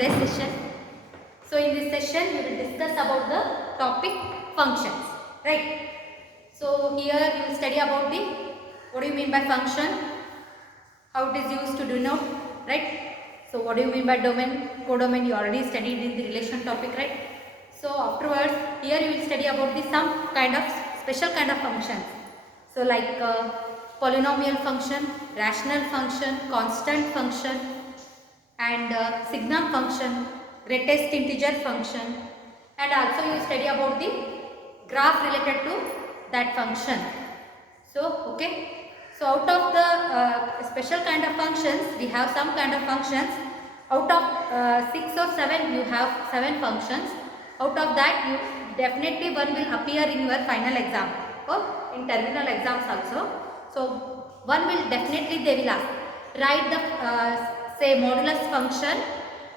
today's session. So in this session we will discuss about the topic functions, right? So here you will study about the what do you mean by function, how it is used to denote, right? So what do you mean by domain, codomain? You already studied in the relation topic, right? So afterwards here you will study about the some kind of special kind of functions. So like polynomial function, rational function, constant function, and signum function, greatest integer function, and also you study about the graph related to that function. So okay, so out of the special kind of functions, we have some kind of functions. Out of 6 or 7, you have 7 functions. Out of that, you definitely one will appear in your final exam or in terminal exams also. So one will definitely they will ask, write the say modulus function,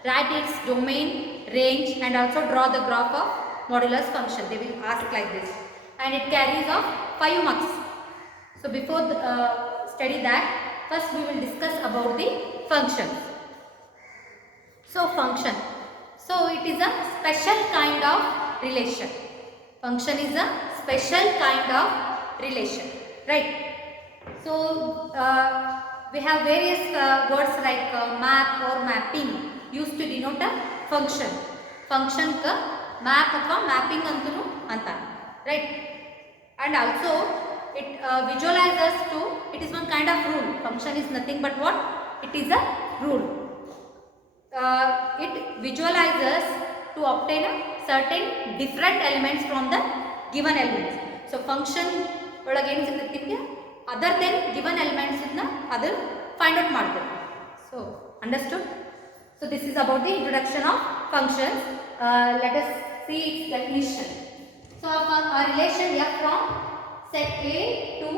write its domain, range, and also draw the graph of modulus function. They will ask like this, and it carries of 5 marks. So before study that, first we will discuss about the functions. So function. So it is a special kind of relation. Function is a special kind of relation, right? So we have various words like map or mapping used to denote a function. Function ka map athwa mapping antunu anta, right? And also it visualizes to, it is one kind of rule. Function is nothing but what? It is a rule. It visualizes to obtain a certain different elements from the given elements. So function ಒಳಗೆ ಏನು ಸಿಗುತ್ತೆ ನಿಮಗೆ, other then given elements ಇದನ್ನ ಅದು find out ಮಾಡ್ತೇವೆ. So understood. So this is about the introduction of functions. Let us see it's definition. So a relation f from set A to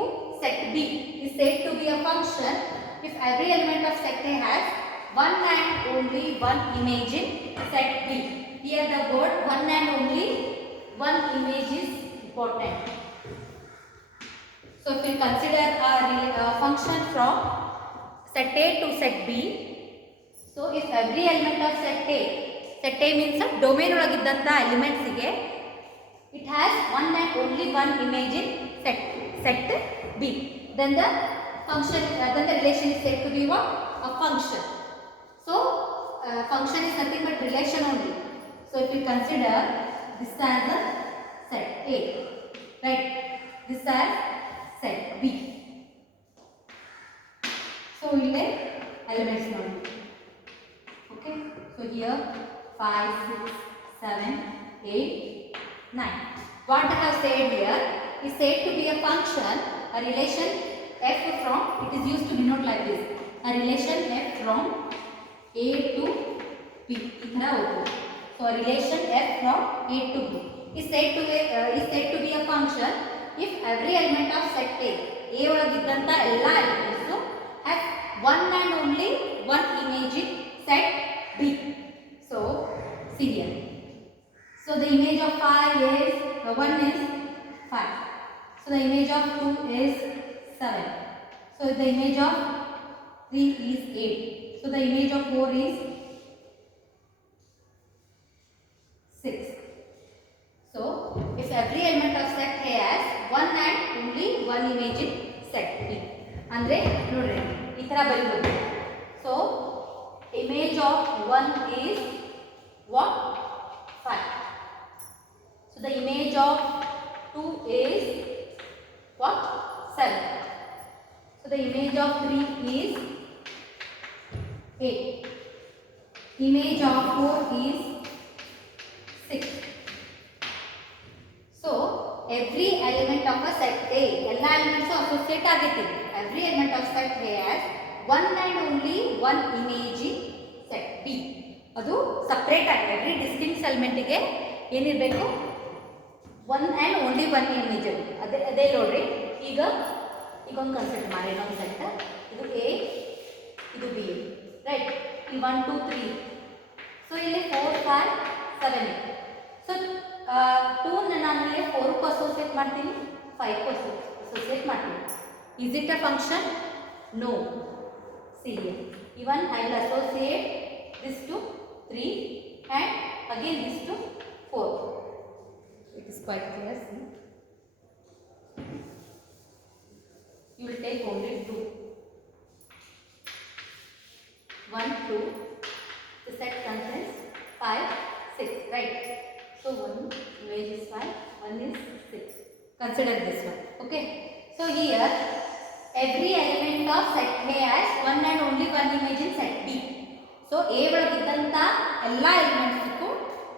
set B is said to be a function if every element of set A has one and only one image in set B. Here the word one and only one image is important. So if we consider a function from set A to set B, so if every element of set A means a domain ಒಳಗಿದ್ದಂತ elements ಗೆ it has one and only one image in set B, then the function then the relation is said to be what? A function. So function is nothing but relation only. So if we consider this as a set A, right, this as set B. So we let elements now. Okay, so here 5, 6, 7, 8, 9. What I have said here is said to be a function, a relation f from, it is used to denote like this, a relation f from A to B. So a relation f from A to B is said to be a function if every element of set A ಒಳಗಿದ್ದಂತ ಎಲ್ಲ elements have one and only one image in set B. So see here. So the image of 1 is 5. So the image of 2 is 7. So the image of 3 is 8. So the image of 4 is 6. So if every element of set A has one and only one image in set B, andre nodri ee tara baribodu. So image of 1 is what? 5. So the image of 2 is what? 7. So the image of 3 is 8. Image of 4 is 6. So every element of a set A, all elements associate agite. Every element of set A has one and only one image in set B. ಅದು separate ಆಗಿ every distinct element ಗೆ ಏನಿರಬೇಕು, one and only one image. ಅದೇ ನೋಡ್ರಿ. ಈಗ ಒಂದು consider ಮಾಡಿ, ಇನ್ನೊಂದು ಸೆಟ್, ಇದು A, ಇದು B, ರೈಟ್. ಈ 1 2 3. ಸೊ ಇಲ್ಲಿ 4 5 7 8. ಸೊ 2 ನಾನು ಇಲ್ಲಿ 4 ಕ್ಕೆ ಅಸೋಸಿಯೇಟ್ ಮಾಡ್ತೀನಿ, 5 ಕ್ಕೆ ಅಸೋಸಿಯೇಟ್ ಮಾಡ್ತೀನಿ. Is it a function? No. See here. Even I will associate this to 3 and again this to 4. It is quite clear. See? You will take only 2. 1, 2. The set contains 5, 6, right? So 1 image is 5, 1 is 6. Consider this one. Okay. So here every element of set A has one and only one image in set B. So A ಒಳಗಿದ್ದಂತ ಎಲ್ಲ elements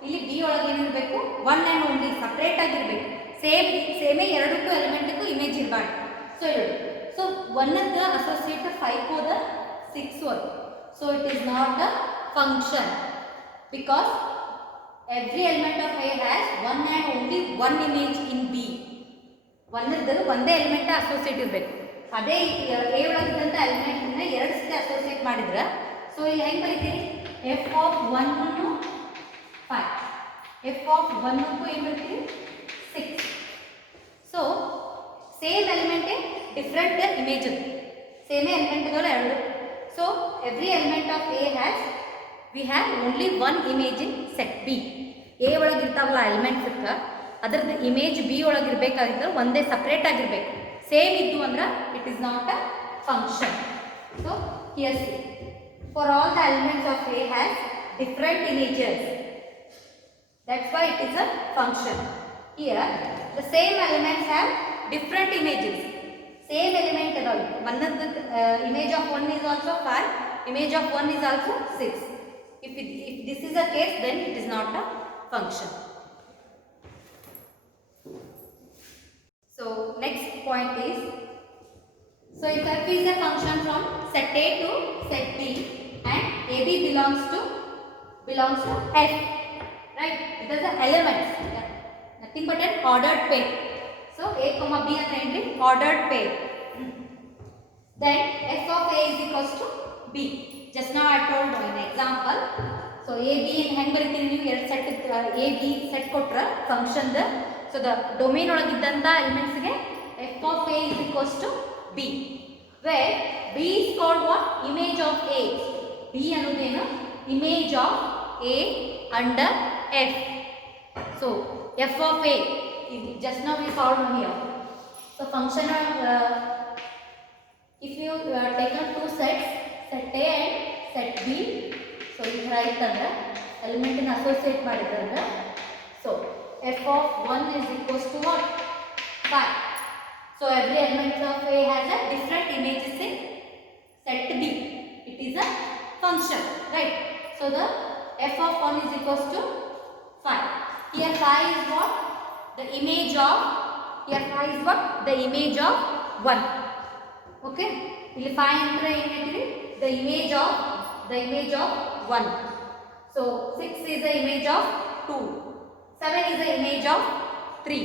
ಇಲ್ಲಿ B ಒಳಗೆ ಏನಿರಬೇಕು one and only separate ಆಗಿರಬೇಕು. ಸೇಮೇ ಎರಡಕ್ಕೂ ಎಲಿಮೆಂಟ್ಗೂ image ಇರಬಾರ್ದು. So ಹೇಳು. So ಒನ್ನದ್ದು associate 5 ಹೋದ 6 ಹೋದ. So it is not a function because every element of A has one and only one image in B. ಒನ್ನದ್ದು ಒಂದೇ ಎಲಿಮೆಂಟ್ ಅಸೋಸಿಯೇಟ್ ಇರಬೇಕು. ಅದೇ A ಒಳಗಿದ್ದಂಥ ಎಲಿಮೆಂಟ್ನ ಎರಡು ಸತಿ ಅಸೋಸಿಯೇಟ್ ಮಾಡಿದ್ರೆ ಸೊ ಇಲ್ಲಿ ಹೆಂಗೆ ಬರೀತೀರಿ ಎಫ್ ಆಫ್ 1 5 ಎಫ್ ಆಫ್ 1ಕ್ಕೂ ಏನು ಬರೀತೀರಿ 6. ಸೊ ಸೇಮ್ ಎಲಿಮೆಂಟೇ ಡಿಫ್ರೆಂಟ್ ಇಮೇಜ್ ಅದು ಸೇಮೇ ಎಲಿಮೆಂಟ್ಗಳು ಎರಡು. So every element of A has we have only one image in set B. A ಒಳಗಿರ್ತಾವಲ್ಲ ಎಲಿಮೆಂಟ್ಸಕ್ಕೆ ಅದರದ್ದು ಇಮೇಜ್ B ಒಳಗಿರ್ಬೇಕಾಗಿದ್ರೆ ಒಂದೇ ಸಪ್ರೇಟ್ ಆಗಿರಬೇಕು. ಸೇಮ್ ಇದ್ದು ಅಂದ್ರೆ it is not a function. So here C for all the elements of A has different images. That's why it is a function. Here the same elements have different images. Same element alone. One of the image of 1 is also 5. Image of 1 is also 6. If this is a case, then it is not a function. So next point is, so if f is a function from set A to set B and AB belongs to F, right? It is the elements, nothing but an ordered pair. So A comma B and entry ordered pair. Then f of A is equals to B. Just now I told an example. So A B in ಹೆಂಗೆ ಬರೀತೀರಿ ನೀವು ಎರಡು set A B set ಕೊಟ್ರೆ function the so the domain ಒಳಗಿದ್ದಂಥ ಎಲಿಮೆಂಟ್ಸ್ಗೆ f of A is equals to B, where B is called what? Image of A. B ಅನ್ನೋದೇನು image of A under F. So f of A is just now we solved here. So function of if you take on two sets, set A and set B, so you write ಅಂದ್ರೆ element in associate ಮಾಡಿದ್ರೆ so f of 1 is equals to what? 5. So every element of A has a different images in set B. It is a function, right? So the f of 1 is equals to 5. Here 5 is what? The image of, here 5 is what? The image of 1. Okay? ಇಲ್ಲಿ 5 ಅಂದ್ರೆ ಏನಿದೆ? The image of 1. So 6 is the image of 2. 7 is the image of 3.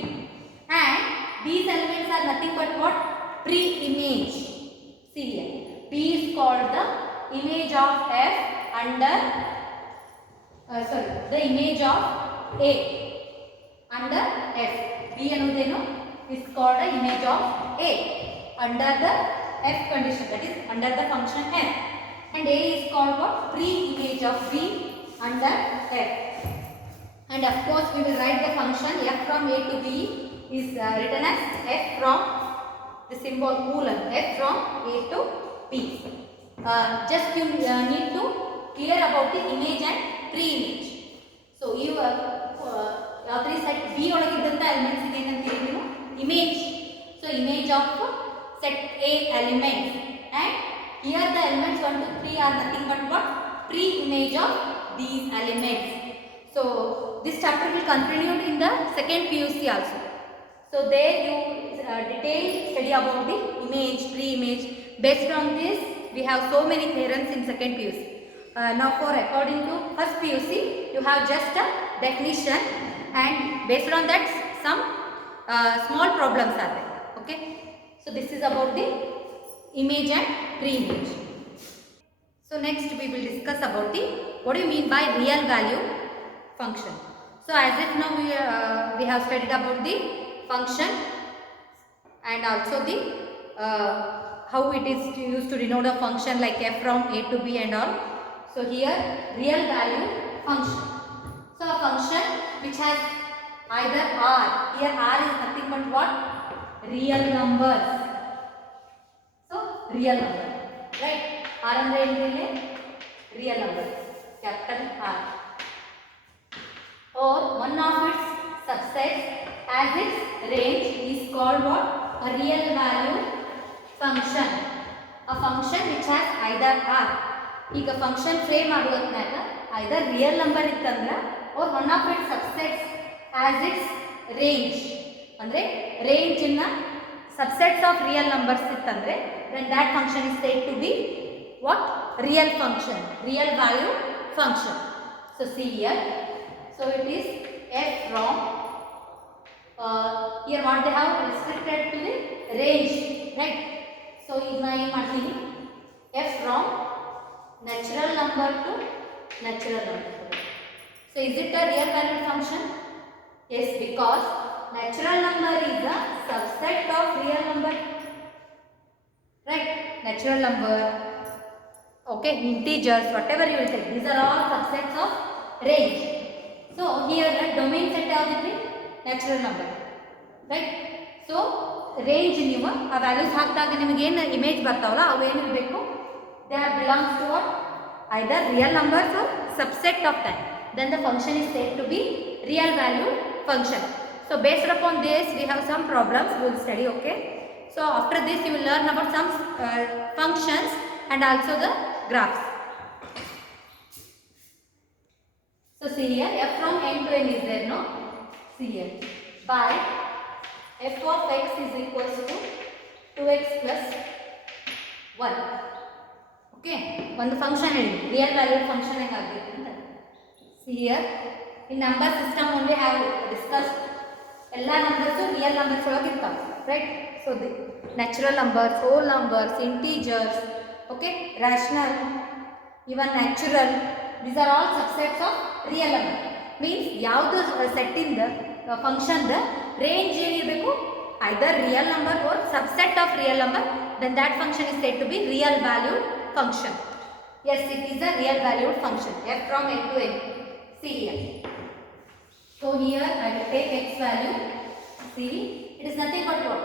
And these elements are nothing but what? Pre-image. See here. B is called the image of F under, the image of A under F. B ಅನ್ನೋದೇನು is called the image of A under the F condition, that is under the function F. And A is called what? Pre-image of B under F. And of course we will write the function F from A to B is written as F from the symbol colon, F from A to B. Just you need to clear about the image and pre-image. So you ಯಾವುದೇ set B ಒಳಗಿದ್ದಂಥ elements ಇದೆ ಏನಂತೀರಿ ನೀವು image. So image of set A elements, and here the elements 1 to 3 are nothing but what? Pre-image of these elements. So this chapter will continue in the second PUC also. So there you detailed study about the image, pre-image. Based on this, we have so many theorems in second PUC. Now for according to first PUC, you have just a definition, and based on that some small problems are there. Okay. So this is about the image and pre-image. So next we will discuss about the what do you mean by real value function. So as if now we have studied about the function and also the how it is used to denote a function like f from A to B and all. So here real value function. So a function which has either r, here r is nothing but what? Real numbers. So real number, right? R andre endile real number, capital R, or one of its subsets as its range is called what? A real value function. A function which has either r. ಈಗ function frame ಆಗೋದ್ನಾಗ ಐದರ್ real number ಇತ್ತಂದ್ರೆ or one of its subsets has its range, ಅಂದರೆ ರೇಂಜ್ನ subsets of real numbers ಇತ್ತಂದ್ರೆ then that function is said to be what? Real function, real value function. So see here, so it is f from here what they have restricted to the range, right? So ಈಗ ನಾ ಏನು ಮಾಡ್ತೀನಿ, f from natural number to natural number. So is it a real valued function? Yes, because natural number is a subset of real number, right? Natural number, okay, integers, whatever you will take, these are all subsets of range. So here the domain set of the natural number, right? So range ನೀವು ಆ values ಹಾಕಿದಾಗ ನಿಮಗೆ ಏನು image ಬರ್ತಾವಲ್ಲ ಅವು ಏನು ಇರಬೇಕು, they are belongs to what? Either real numbers or subset of that. Then the function is said to be real value function. So based upon this we have some problems we will study, okay? So after this you will learn about some functions and also the graphs. So see here, f from n to n is there, no? See here, by f of x is equals to 2x plus 1. Okay, ಒಂದು function ಹೇಳಿ real valued function ಹೆಂಗಾಗಬೇಕು ಅಂತ. See here in number system only have discuss, ಎಲ್ಲ numbers real numbers ಒಳಗೆ ಇರ್ತಾವೆ, right? So the natural numbers, whole numbers, integers, okay, rational, even natural, these are all subsets of real number. Means ಯಾವುದು ಸೆಟ್ಟಿಂದ ಫಂಕ್ಷನ್ದ range ಏನಿರಬೇಕು, either real number or subset of real number, then that function is said to be real valued function. Yes, it is a real valued function, f from n to n. See here, so here I will take x value. See, it is nothing but what?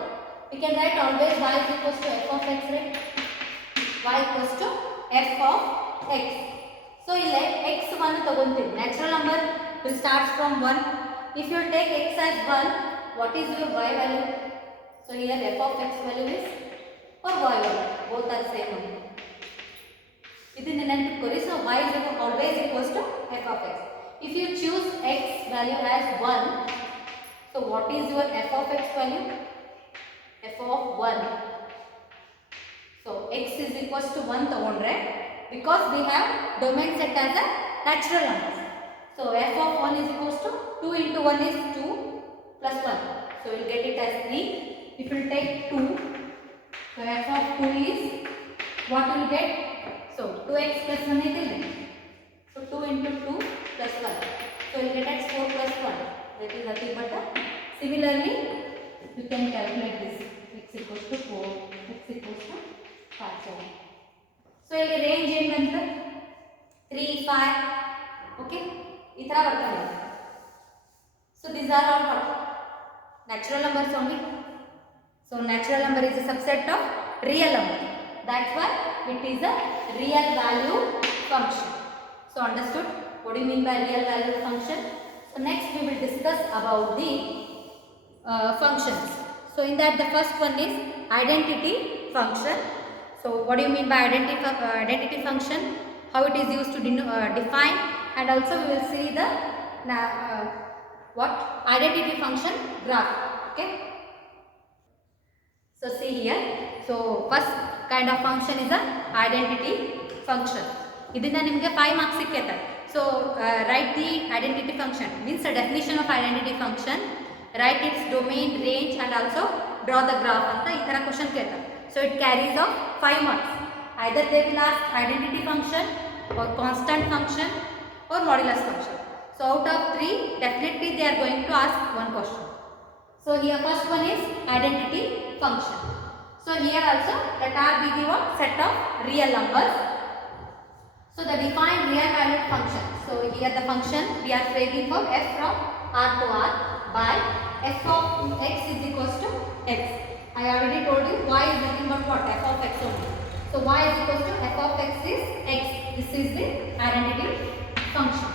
We can write always y is equals to f of x, right? Y equals to f of x. So ಇಲ್ಲಿ x 1 ತಗೊಂತೀವಿ, natural number will start from 1. If you take x as 1, what is your y value? So here f of x value is or y value, both are same number. ಇದನ್ನ ನೆನಪಿಟ್ಕೊಳ್ಳಿ. So y is always equals to f of x. If you choose x value as 1, so what is your f of x value? F of 1. So x is equals to 1 ತಗೊಂಡ್ರೆ, because we have domain set as a natural number. So f of 1 is equals to 2 into 1 is 2 plus 1. So we will get it as 3. If you take 2, so f of 2 is what you will get? So 2x plus 1 is 11. So 2 into 2 plus 1. So you will get as 4 plus 1. That is nothing but a. Similarly, you can calculate this. X equals to 4, x equals to 5, 7. So ಇಲ್ಲಿ range ಏನು ಬಂತು? 3, 5. Okay? ಈ ಥರ ಬರ್ತದೆ. So these are all what? Natural numbers only. So natural number is a subset of real number. That's why it is a real value function. So understood what do you mean by real value function? So next we will discuss about the functions. So in that the first one is identity function. So what do you mean by identity function? How it is used to define, and also we will see the what identity function graph. Okay, so see here, so first kind of function is a identity function. ಇದನ್ನ ನಿಮಗೆ 5 marks ಸಿಕ್ಕೈತೆ. So write the identity function, means the definition of identity function, write its domain, range and also draw the graph ಅಂತ ಈ ತರ question ಕೇಳ್ತಾರೆ. So it carries of 5 marks. Either they will ask identity function or constant function or modulus function. So out of 3, definitely they are going to ask one question. So here first one is identity function. So here also let R be the what? Set of real numbers. So the defined real valued functions. So here the function we are taking for f from r to r by f of x is equals to x. I already told you y is nothing but what? F of x only. So y is equals to f of x is x. This is the identity function.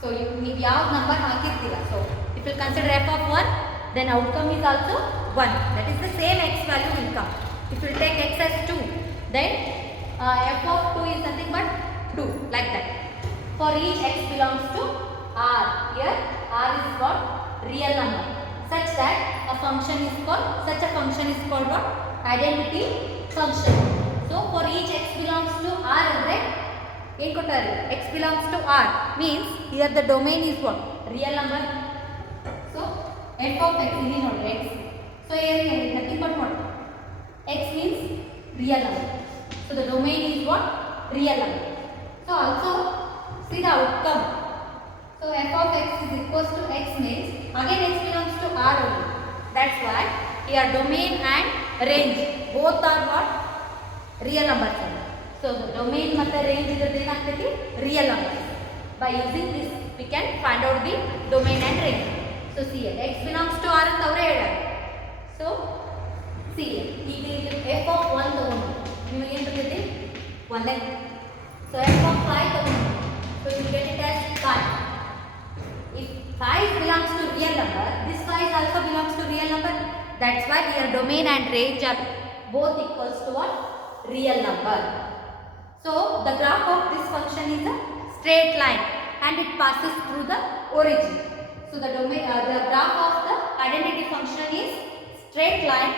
So you ಯಾವ number ಹಾಕಿರ್ತೀರಾ. So if you consider f of 1, then outcome is also 1. That is the same x value will come. If you take x as 2, then f of 2 is nothing but 2, like that. For each x belongs to r, here r is what? Real number. Such that a function is called what? Identity function. So for each x belongs to r, x belongs to r means here the domain is what? Real number. So f of x is not x. So here nothing but what? X means real number. So the domain is what? Real number. So also see the outcome. So f of x is equals to x means again x belongs to r only. That's why here domain and range both are what? Real numbers. So the domain and the range is real numbers. By using this we can find out the domain and range. So see here x belongs to r and avare helare. So see here f of 1 ತಗೊಂಡು ನಿಮಗೆ ಏನು ಬರ್ತೈತಿ 1. So f of 5 ತಗೊಂಡು so you get it as 5. If 5 belongs to real number, this 5 also belongs to real number. That's why here domain and range are both equals to what? Real number. So the graph of this function is a straight line and it passes through the origin. So the graph of the identity function is straight line.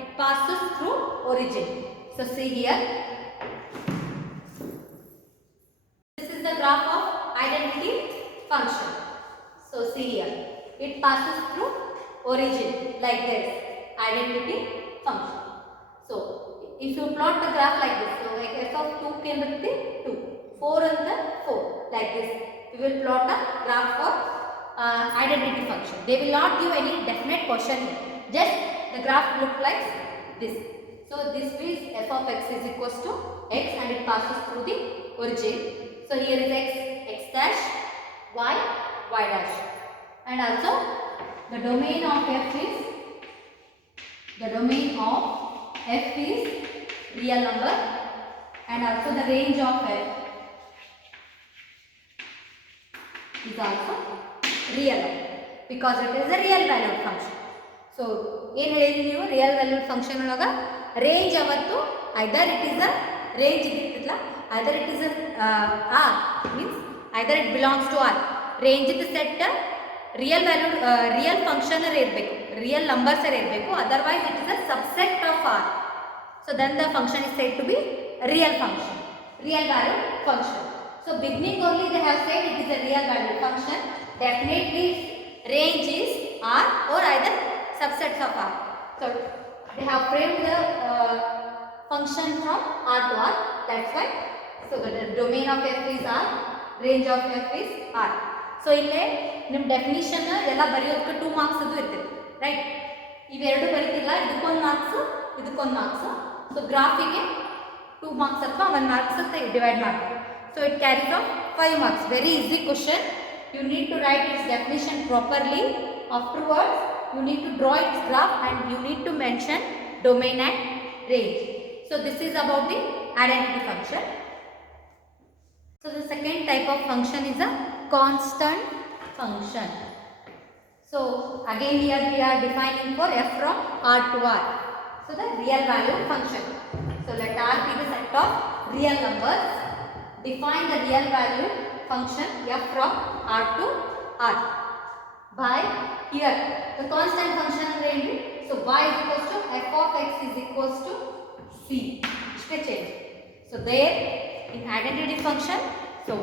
It passes through origin. So see here. This is the graph of identity function. So see here. It passes through origin like this. Identity function. So if you plot the graph like this, so like f of 2 can be 2, 4 and the 4 like this. We will plot a graph for identity function. They will not give any definite question. Just the graph look like this. So this is f of x is equals to x and it passes through the origin. So here is x, x dash, y, y dash. And also the domain of f is real number and also the range of f is also real because it is a real valued function. So ಏನು ಹೇಳಿದ್ವಿ ನೀವು real valued function ಒಳಗೆ range ಅವತ್ತು either it is a range ಇದ್ದಿಲ್ಲ either it is R means either it belongs to R range ಇದ್ದ set real valued real ಫಂಕ್ಷನರ್ ಇರಬೇಕು real ನಂಬರ್ಸರ್ ಇರಬೇಕು otherwise it is a subset of R. So then the function is said to be real function real valued function. So beginning only they have said it is a real valued function. Definitely range is R or either subsets of R. So they have framed the function from R to R. That's why. So the domain of f is R, range of f is R. So ಇಲ್ಲಿ ನಿಮ್ಮ definition ಎಲ್ಲ ಬರೆಯೋದಕ್ಕೆ 2 marks ಅದು ಇರ್ತದೆ right. ಇವೆರಡು ಬರೀತಿಲ್ಲ ಇದಕ್ಕೊಂದು marks. So ಗ್ರಾಫಿಗೆ 2 marks ಅಥವಾ 1 marks ಅಂತ ಡಿವೈಡ್ ಮಾಡ್ತೀವಿ. So it carries on 5 marks. Very easy question. You need to write its definition properly. Afterwards, you need to draw its graph and you need to mention domain and range. So this is about the identity function. So the second type of function is a constant function. So again here we are defining for f from R to R. So the real value function. So let R be the set of real numbers. Define the real value function f from R to R by here the constant function range. So y is equals to f of x is equals to c. Change. So there in identity function, so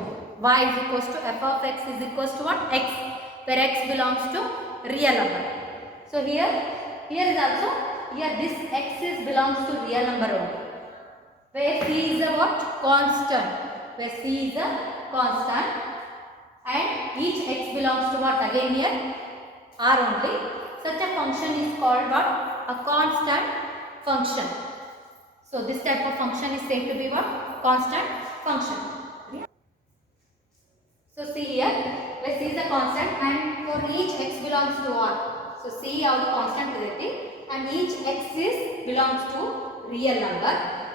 y is equals to f of x is equals to what? X, where x belongs to real number. So here is also here this x is belongs to real number only, where c is a what? Constant. Where c is a constant and each x belongs to what? Again here R only. Such a function is called what? A constant function. So this type of function is said to be what? Constant function. So see here, where c is a constant and for each x belongs to R. So c are the constant relative and each x is belongs to real number.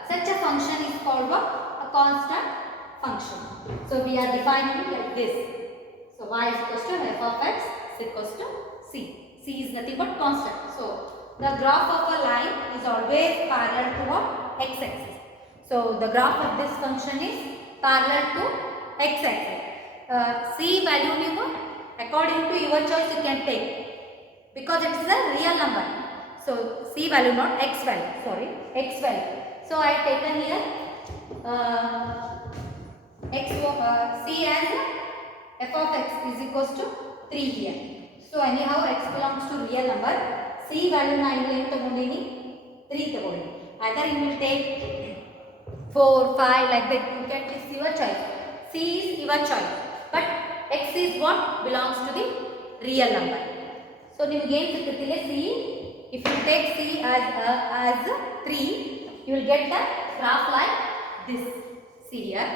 Such a function is called what? A constant function. So we are defining it like this. So y is equals to f of x is equals to c. C is nothing but constant. So the graph of a line is always parallel to what? X-axis. So the graph of this function is parallel to x-axis. C value ನೀವು according to your choice you can take because it is a real number. So C value not x value, sorry, x value. So I have taken here C as f of x is equals to 3 here. So anyhow x belongs to real number. C value na ಇಲ್ಲಿ ತಗೊಂಡಿನಿ 3 ತಗೊಂಡಿನಿ. Either you will take 4, 5 like that. You can choose your choice. C is your choice. But x is what belongs to the real number. So ನಿಮಗೆ ಏನು ಸಿಗುತ್ತಿಲ್ಲ C. If you take C as 3, you will get a graph like this. See here.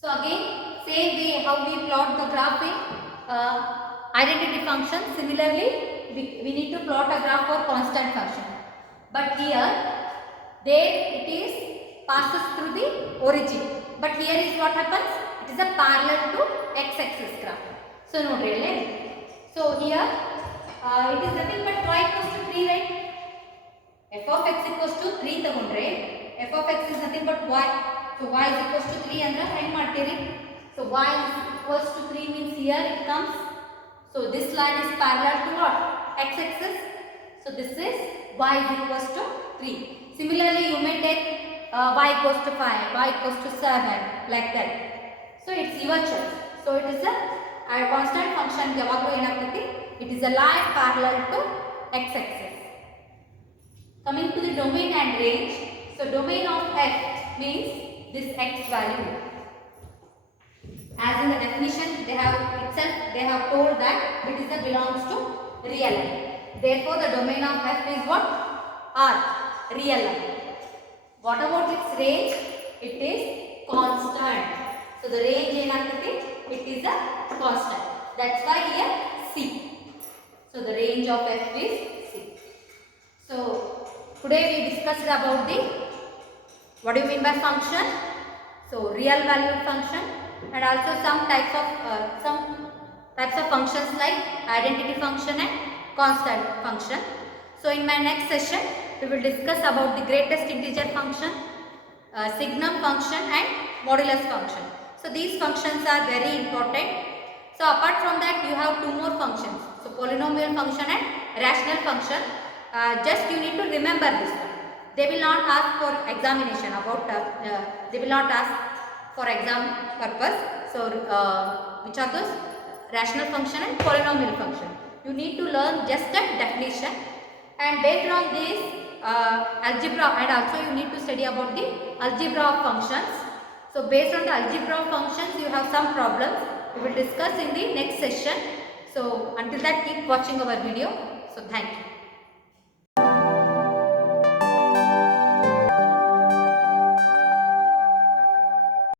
So again, same way how we plot the graph in identity function. Similarly, we need to plot a graph for constant function. But here, there it is passes through the origin. But here is what happens. It is a parallel to x-axis graph. So no really. So here it is nothing but y equals to 3, right? F of x equals to 3 ತಗೊಂಡ್ರೆ f of x is nothing but y. So y is equals to 3 ಅಂದ್ರೆ ಹೆಂಗ್ ಮಾಡ್ತೀರಿ? So y is equals to 3 means here it comes. So this line is parallel to what? X-axis. So this is y is equals to 3. Similarly, you may take y equals to 5, y equals to 7 like that. So it's your choice. So it is a constant function. ಯಾವಾಗಲೂ ಏನಾಗ್ತೈತಿ? It is a line parallel to x-axis. Coming to the domain and range. So domain of f means this x value. As in the definition, they have told that it is a belongs to real number. Therefore, the domain of f is what? R, real number. What about its range? It is constant. So the range ಏನಾಗ್ತೈತಿ? It is a constant. That's why here C. So the range of f is C. So today we discussed about the what do you mean by function? So real valued function and also some types of functions like identity function and constant function. So in my next session we will discuss about the greatest integer function, signum function and modulus function. So these functions are very important. So apart from that you have two more functions. So polynomial function and rational function. Just you need to remember this one. They will not ask for examination about they will not ask for exam purpose. So which are those? Rational function and polynomial function. You need to learn just a definition and based on this algebra and also you need to study about the algebra of functions. So based on the algebra of functions you have some problems. We will discuss in the next session. So until that keep watching our video. So thank you.